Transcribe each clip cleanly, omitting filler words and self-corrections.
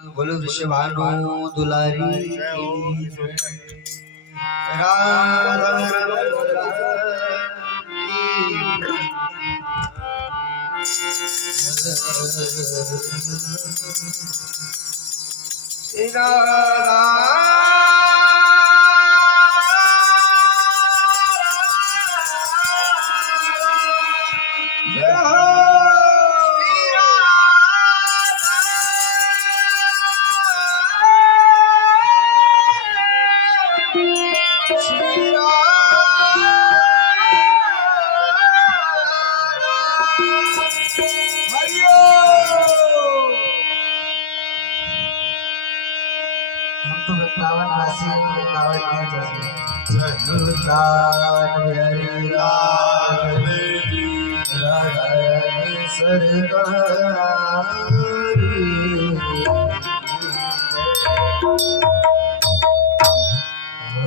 बोलो वृषभानु दुलारी राधा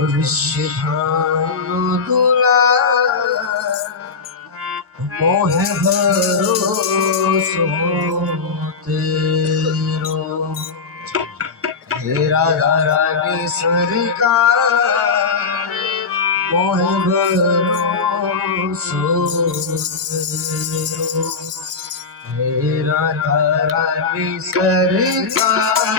वृषभानु मोह भरोसो तेरो हे राधा रानी सरकार मोह भरोसो तेरो हे राधा रानी सरकार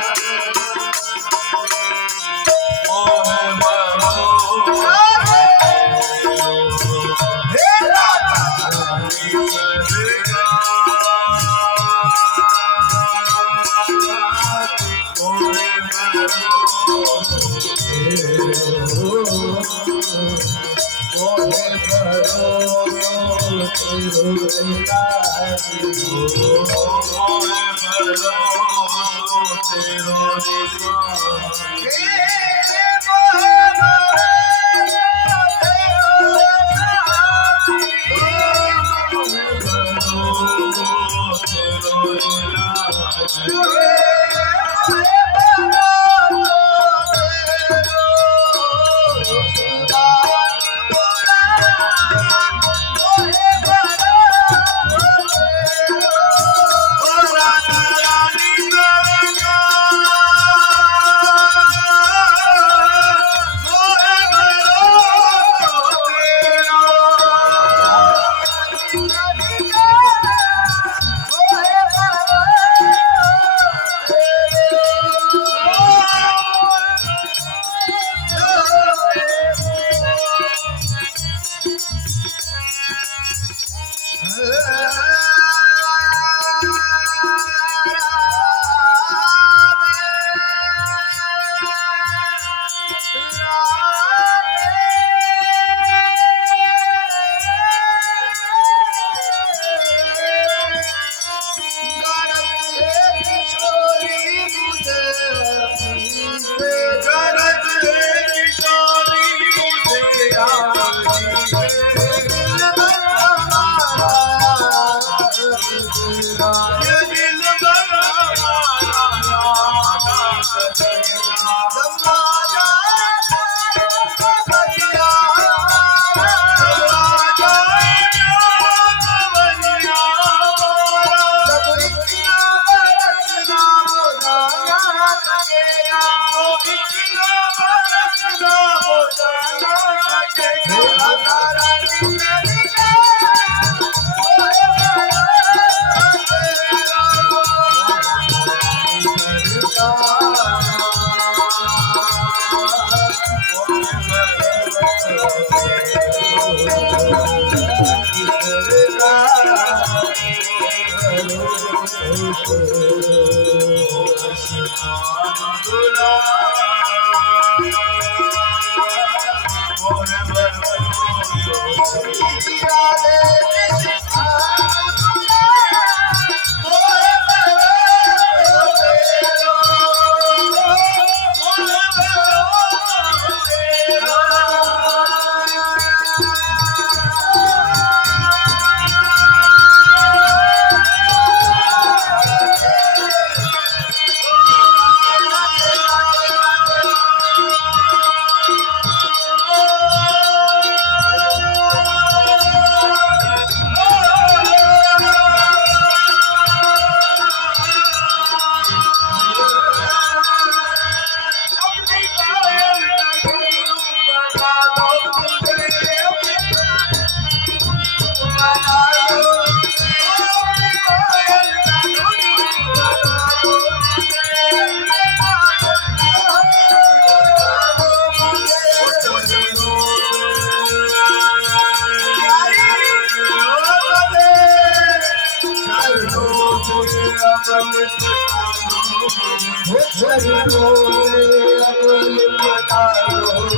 चरणों में अमल पधारो,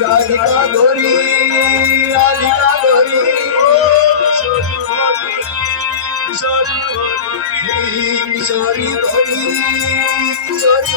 राधिका गौरी, राधिका गौरी, किशोरी गौरी, किशोरी गौरी, किशोरी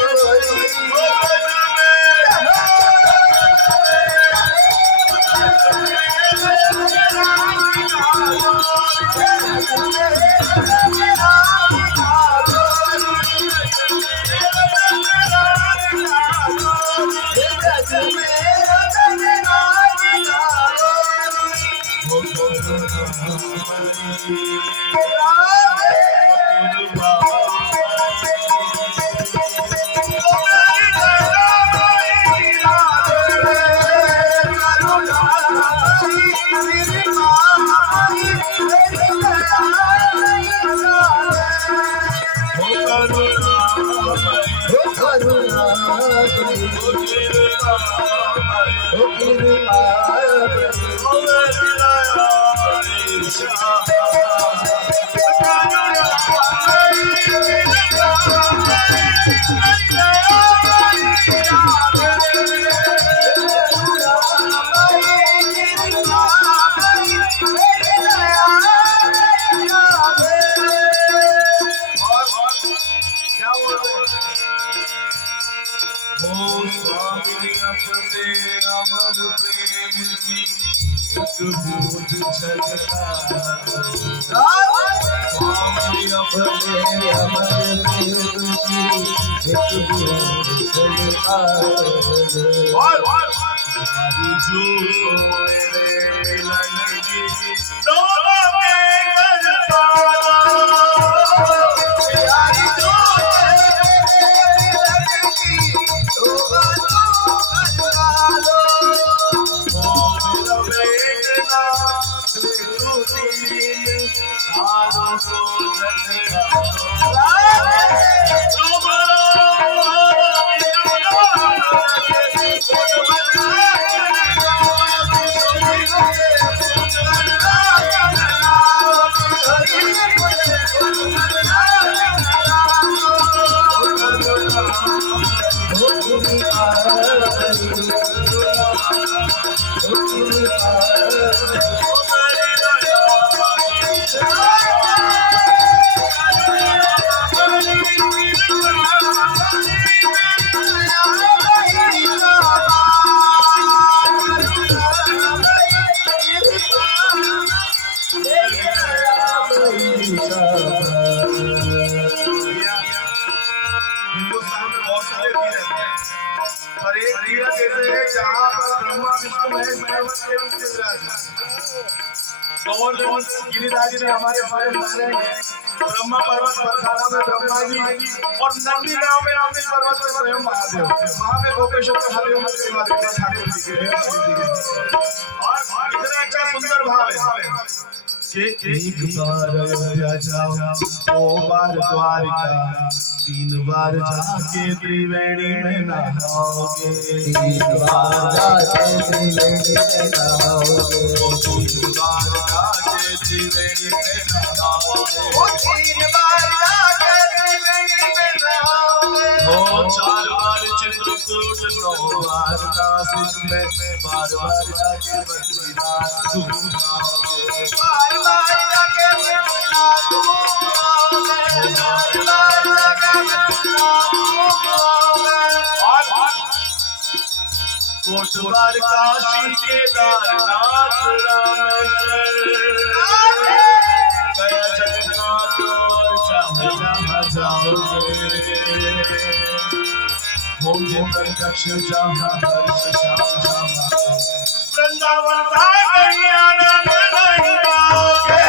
गिरिराज जी हमारे स्वयं नारायण ब्रह्मा पर्वत बरसाना में ब्रह्मा जी और नंदी गांव में रामेश पर्वत में स्वयं महादेव वहां पे गोपेश्वर में हरिओम सेवा देते ठाकुर जी के और इतना अच्छा सुंदर भाव है कि एक बार अयोध्या जाओ, दो बार द्वारिका, तीन बार जाके त्रिवेणी में नहाओगे, तीन बार जाके त्रिवेणी में नहाओगे, तीन बार जाके त्रिवेणी में नहाओगे, तीन बार जाके त्रिवेणी में नहाओगे, चार बार चित्रकूट, नौ बार नासिक में, बार बार जाके बद्रीनाथ घूमाओगे, बार बार जाके बद्रीनाथ घूमाओगे, बार बार जाके बद्रीनाथ घूमाओगे, कोट बार काशी केदारनाथ रामेश्वर गया जगन्नाथ और चाहे जहाँ जाओगे होंगे प्रत्यक्ष जहाँ हर्ष श्याम वृंदावन का आनंद नहीं पाओगे,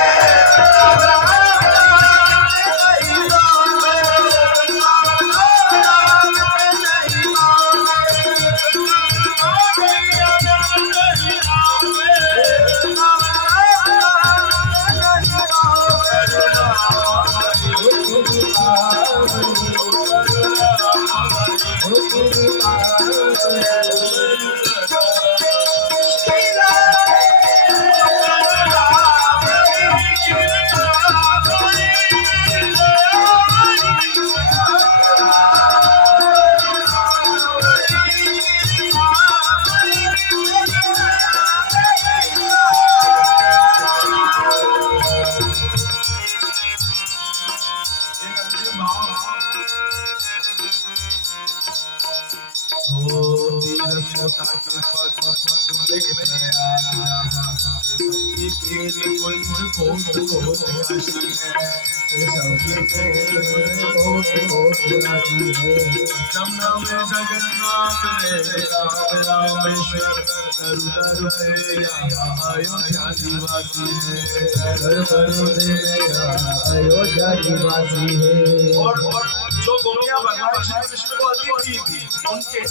अयोध्या निवासी है। और जो गोपियां भगवान श्री कृष्ण को अति प्रिय थी उनके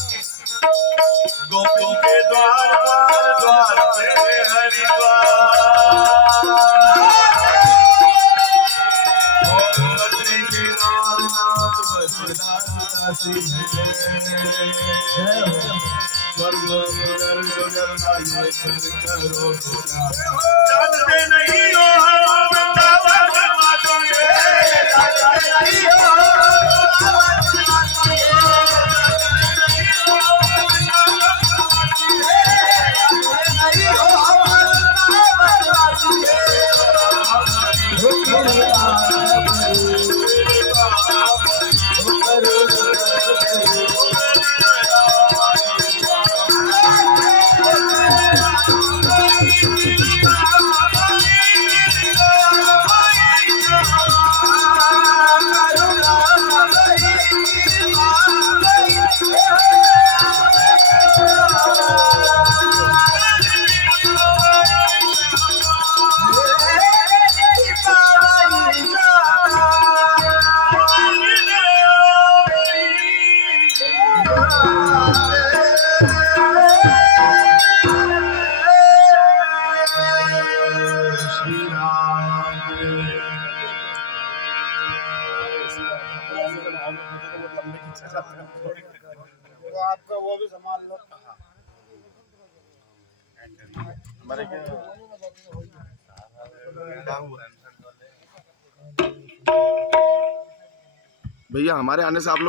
गोपियों के द्वार द्वार द्वार पे हरिद्वार और बद्री के नाथ बद्रीनाथ काशी में स्वर्ग गुजर करो जानते नहीं हो हम वृंदावन मातोगे, जानते नहीं हो आपका वो भी संभाल लो। भैया हमारे आने से आप लोग